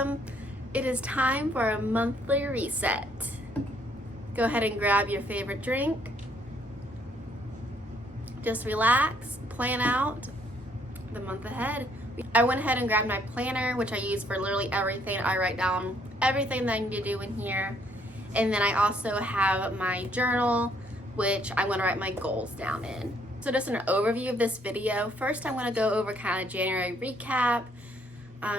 welcome. It is time for a monthly reset. Go ahead and grab your favorite drink. Just relax, plan out the month ahead. I went ahead and grabbed my planner, which I use for literally everything. I write down everything that I need to do in here. And then I also have my journal, which I'm gonna write my goals down in. So just an overview of this video. First, I'm gonna go over kind of January recap,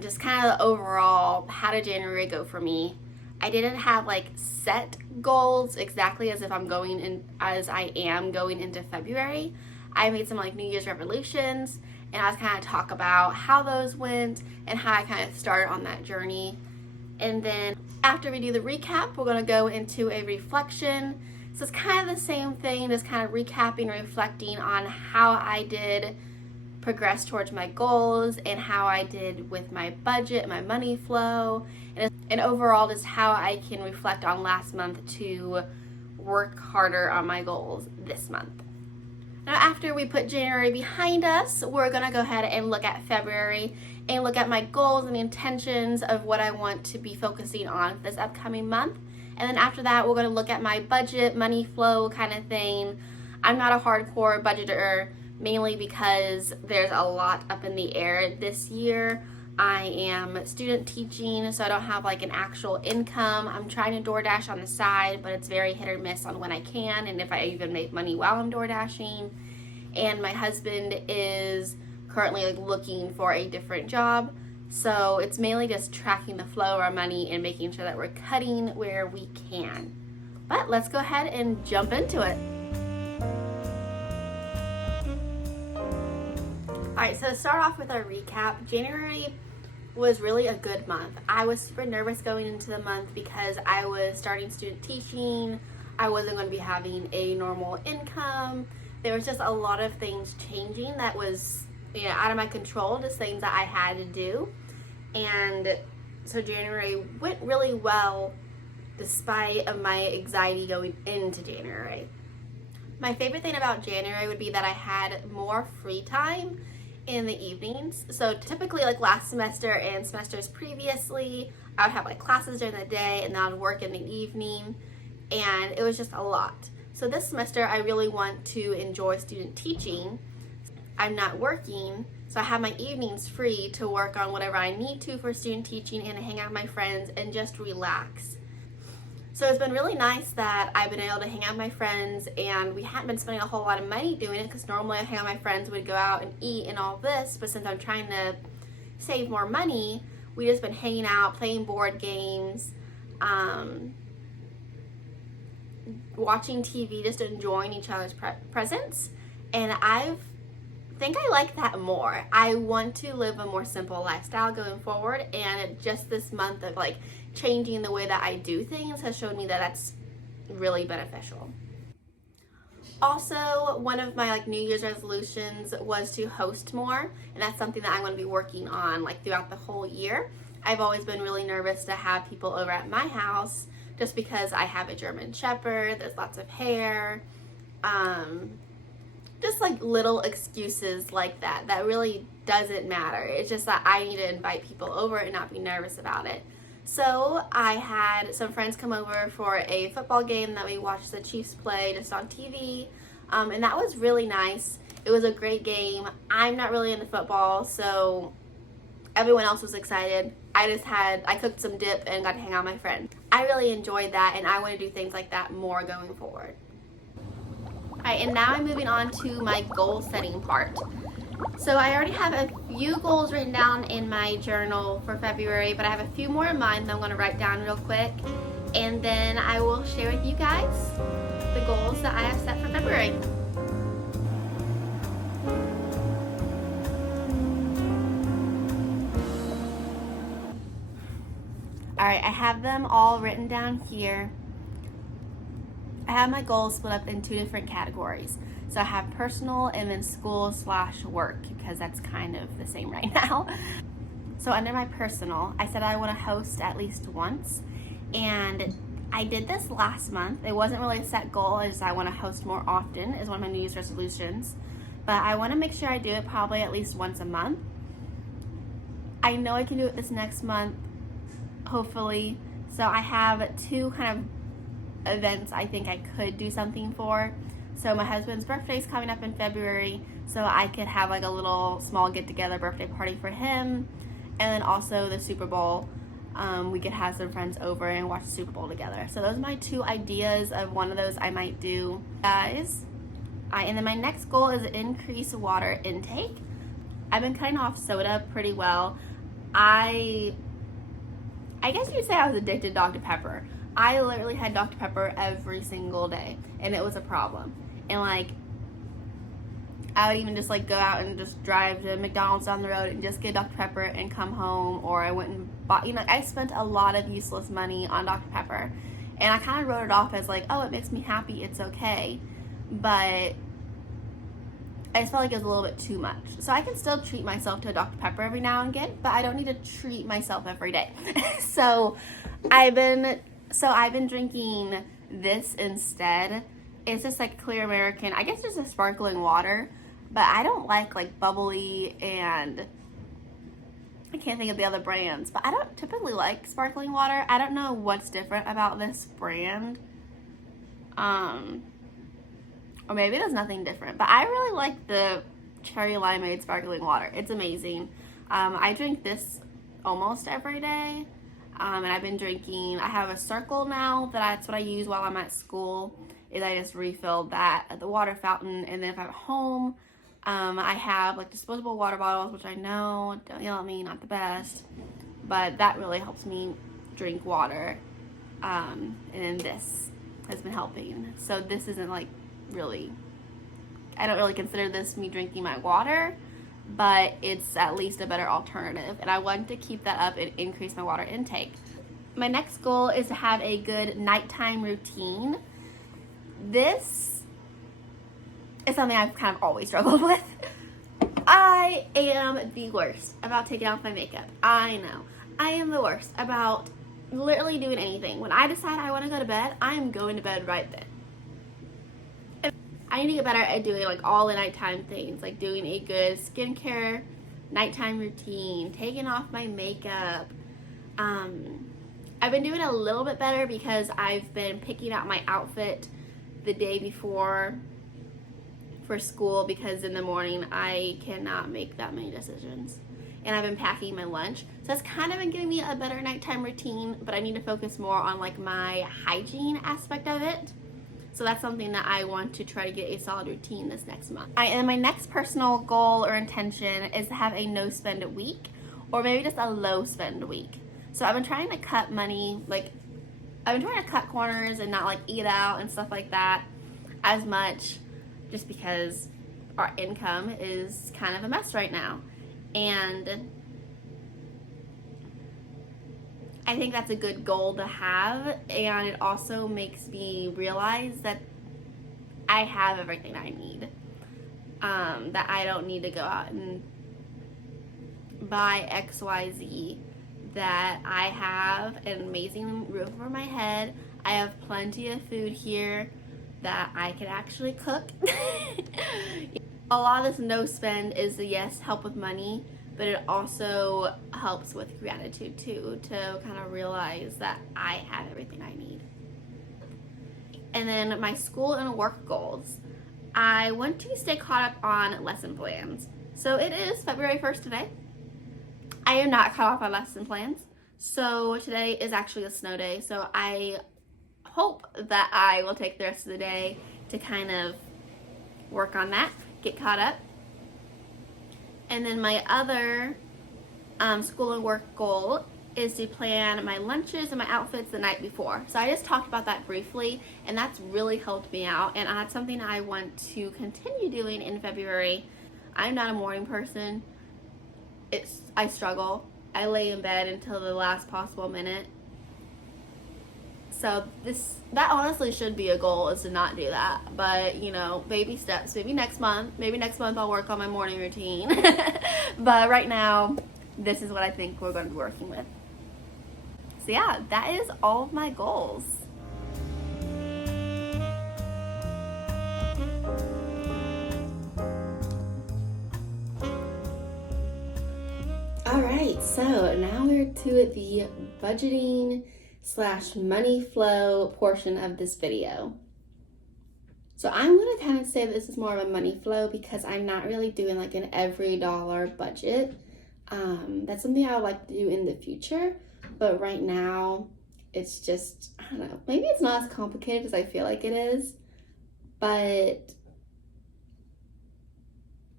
just kind of the overall, how did January go for me? I didn't have like set goals exactly as if I am going into February. I made some like New Year's resolutions, and I was kind of talk about how those went and how I kind of started on that journey. And then after we do the recap, we're gonna go into a reflection. So it's kind of the same thing, just kind of recapping, reflecting on how I did progress towards my goals and how I did with my budget, my money flow, and overall just how I can reflect on last month to work harder on my goals this month. Now after we put January behind us, we're gonna go ahead and look at February and look at my goals and intentions of what I want to be focusing on this upcoming month. And then after that, we're gonna look at my budget, money flow kind of thing. I'm not a hardcore budgeter, mainly because there's a lot up in the air this year. I am student teaching, so I don't have like an actual income. I'm trying to DoorDash on the side, but it's very hit or miss on when I can and if I even make money while I'm DoorDashing. And my husband is currently like looking for a different job. So it's mainly just tracking the flow of our money and making sure that we're cutting where we can. But let's go ahead and jump into it. Alright, so to start off with our recap, January was really a good month. I was super nervous going into the month because I was starting student teaching. I wasn't going to be having a normal income. There was just a lot of things changing that was, out of my control, just things that I had to do. And so January went really well despite of my anxiety going into January. My favorite thing about January would be that I had more free time in the evenings. So typically like last semester and semesters previously, I would have like classes during the day and then I would work in the evening, and it was just a lot. So this semester I really want to enjoy student teaching. I'm not working, so I have my evenings free to work on whatever I need to for student teaching and hang out with my friends and just relax. So it's been really nice that I've been able to hang out with my friends, and we hadn't been spending a whole lot of money doing it because normally I hang out with my friends, would go out and eat and all this, but since I'm trying to save more money, we just been hanging out, playing board games, watching TV, just enjoying each other's presence. And I think I like that more. I want to live a more simple lifestyle going forward, and just this month of like changing the way that I do things has showed me that that's really beneficial. Also, one of my like New Year's resolutions was to host more, and that's something that I'm going to be working on like throughout the whole year. I've always been really nervous to have people over at my house just because I have a German Shepherd, there's lots of hair, just like little excuses like that really doesn't matter. It's just that I need to invite people over and not be nervous about it. So I had some friends come over for a football game that we watched the Chiefs play just on TV, and that was really nice. It was a great game. I'm not really into football, so everyone else was excited. I cooked some dip and got to hang out with my friend. I really enjoyed that, and I want to do things like that more going forward. Alright, and now I'm moving on to my goal setting part. So I already have a few goals written down in my journal for February, but I have a few more in mind that I'm going to write down real quick, and then I will share with you guys the goals that I have set for February. Alright, I have them all written down here. I have my goals split up in two different categories. So I have personal and then school/work, because that's kind of the same right now. So under my personal, I said I want to host at least once, and I did this last month. It wasn't really a set goal, I want to host more often is one of my New Year's resolutions, but I want to make sure I do it probably at least once a month. I know I can do it this next month, hopefully. So I have 2 kind of events I think I could do something for. So my husband's birthday is coming up in February, so I could have like a little small get-together birthday party for him. And then also the Super Bowl. We could have some friends over and watch the Super Bowl together. So those are my 2 ideas of one of those I might do, guys. And then my next goal is increase water intake. I've been cutting off soda pretty well. I guess you'd say I was addicted to Dr. Pepper. I literally had Dr. Pepper every single day, and it was a problem. And like, I would even just like go out and just drive to McDonald's down the road and just get Dr. Pepper and come home, or I went and bought, I spent a lot of useless money on Dr. Pepper, and I kind of wrote it off as like, oh, it makes me happy, it's okay. But I just felt like it was a little bit too much. So I can still treat myself to a Dr. Pepper every now and again, but I don't need to treat myself every day. So I've been drinking this instead. It's just like clear American, I guess it's a sparkling water, but I don't like bubbly, and I can't think of the other brands, but I don't typically like sparkling water. I don't know what's different about this brand. Or maybe there's nothing different, but I really like the cherry limeade sparkling water. It's amazing. I drink this almost every day. And I've been drinking, I have a Circle now, that's what I use while I'm at school, is I just refilled that at the water fountain. And then if I'm at home, I have like disposable water bottles, which I know, don't yell at me, not the best, but that really helps me drink water. And then this has been helping. So this isn't like really, I don't really consider this me drinking my water, but it's at least a better alternative, and I want to keep that up and increase my water intake. My next goal is to have a good nighttime routine. This is something I've kind of always struggled with. I am the worst about taking off my makeup. I know. I am the worst about literally doing anything. When I decide I want to go to bed, I am going to bed right then. I need to get better at doing like all the nighttime things, like doing a good skincare nighttime routine, taking off my makeup. I've been doing a little bit better because I've been picking out my outfit the day before for school, because in the morning I cannot make that many decisions. And I've been packing my lunch. So that's kind of been giving me a better nighttime routine, but I need to focus more on like my hygiene aspect of it. So that's something that I want to try to get a solid routine this next month. And my next personal goal or intention is to have a no spend week, or maybe just a low spend week. So I've been trying to cut money, I've been trying to cut corners and not like eat out and stuff like that as much, just because our income is kind of a mess right now. And I think that's a good goal to have, and it also makes me realize that I have everything I need. That I don't need to go out and buy XYZ, that I have an amazing roof over my head. I have plenty of food here that I can actually cook. A lot of this no spend is yes, help with money, but it also helps with gratitude too, to kind of realize that I have everything I need. And then my school and work goals. I want to stay caught up on lesson plans. So it is February 1st today. I am not caught up on lesson plans. So today is actually a snow day. So I hope that I will take the rest of the day to kind of work on that, get caught up. And then my other school and work goal is to plan my lunches and my outfits the night before. So I just talked about that briefly, and that's really helped me out, and that's something I want to continue doing in February. I'm not a morning person. I struggle. I lay in bed until the last possible minute. So that honestly should be a goal, is to not do that. But, baby steps. Maybe next month I'll work on my morning routine. But right now, this is what I think we're going to be working with. So yeah, that is all of my goals. Alright, So now we're to the budgeting / money flow portion of this video. So I'm going to kind of say this is more of a money flow because I'm not really doing like an every dollar budget. That's something I would like to do in the future, but right now it's just, I don't know, maybe it's not as complicated as I feel like it is, but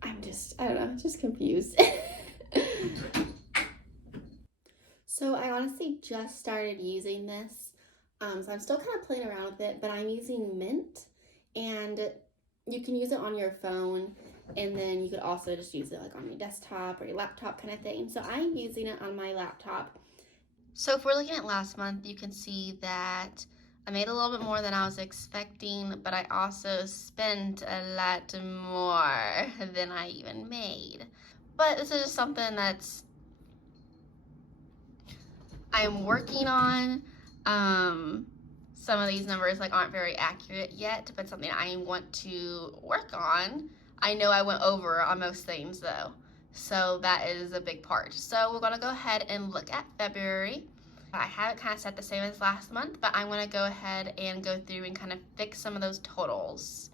I don't know, just confused. So I honestly just started using this, so I'm still kind of playing around with it, but I'm using Mint, and you can use it on your phone, and then you could also just use it like on your desktop or your laptop kind of thing. So I'm using it on my laptop. So if we're looking at last month, you can see that I made a little bit more than I was expecting, but I also spent a lot more than I even made. But this is just something that's I'm working on. Some of these numbers like aren't very accurate yet, but something I want to work on. I know I went over on most things though, so that is a big part. So we're gonna go ahead and look at February. I have it kind of set the same as last month, but I'm gonna go ahead and go through and kind of fix some of those totals.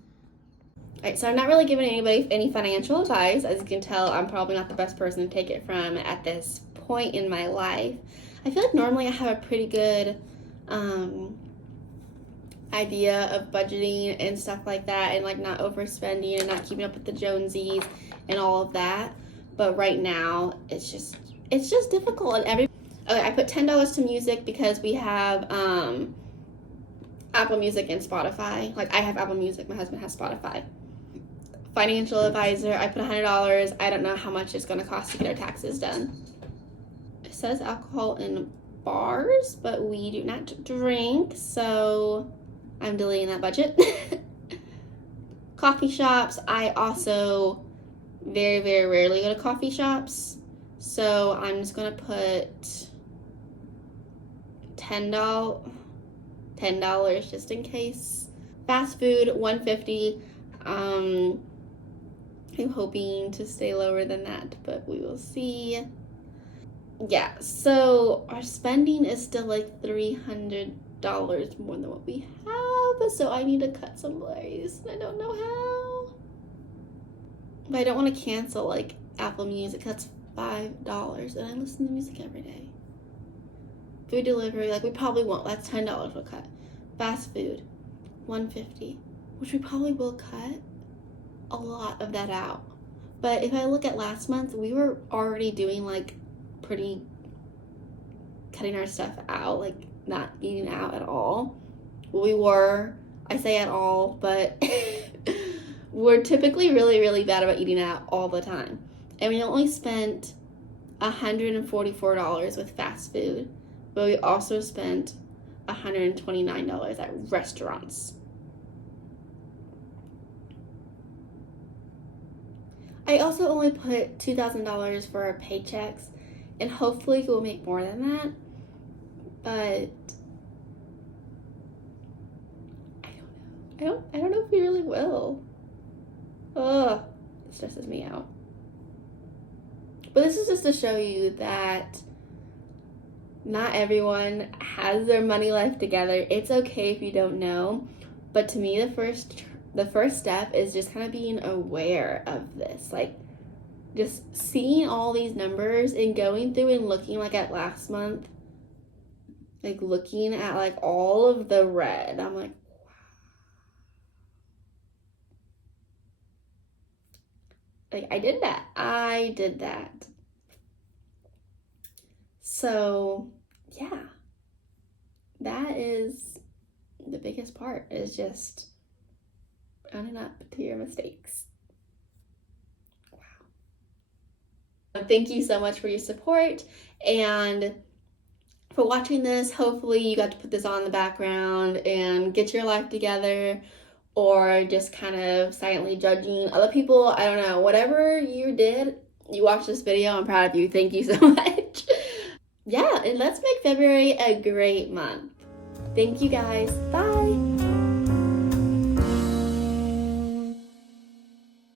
All right, so I'm not really giving anybody any financial advice. As you can tell, I'm probably not the best person to take it from at this point in my life. I feel like normally I have a pretty good idea of budgeting and stuff like that, and like not overspending and not keeping up with the Jonesies and all of that. But right now, it's just difficult. And okay, I put $10 to music because we have Apple Music and Spotify. Like I have Apple Music, my husband has Spotify. Financial advisor, I put $100. I don't know how much it's going to cost to get our taxes done. It says alcohol in bars, but we do not drink, so I'm deleting that budget. Coffee shops, I also very, very rarely go to coffee shops, so I'm just going to put $10 just in case. Fast food, $150. I'm hoping to stay lower than that, but we will see. Yeah, so our spending is still like $300 more than what we have, so I need to cut some place. I don't know how. But I don't want to cancel like Apple Music. That's $5, and I listen to music every day. Food delivery, like we probably won't. That's $10 we'll cut. Fast food, $150, which we probably will cut a lot of that out. But if I look at last month, we were already doing like pretty cutting our stuff out, like not eating out at all. We were, I say at all, but we're typically really, really bad about eating out all the time. And we only spent $144 with fast food, but we also spent $129 at restaurants. I also only put $2,000 for our paychecks, and hopefully we'll make more than that, but I don't know if we really will. Ugh, it stresses me out. But this is just to show you that not everyone has their money life together. It's okay if you don't know, but to me the first step is just kind of being aware of this, like just seeing all these numbers and going through and looking like at last month, like looking at like all of the red. I'm like, wow. Like I did that. So yeah, that is the biggest part, is just owning up to your mistakes. Wow. Thank you so much for your support and for watching this. Hopefully you got to put this on in the background and get your life together, or just kind of silently judging other people. I don't know, whatever you did, you watched this video, I'm proud of you. Thank you so much. Yeah, and let's make February a great month. Thank you guys. Bye.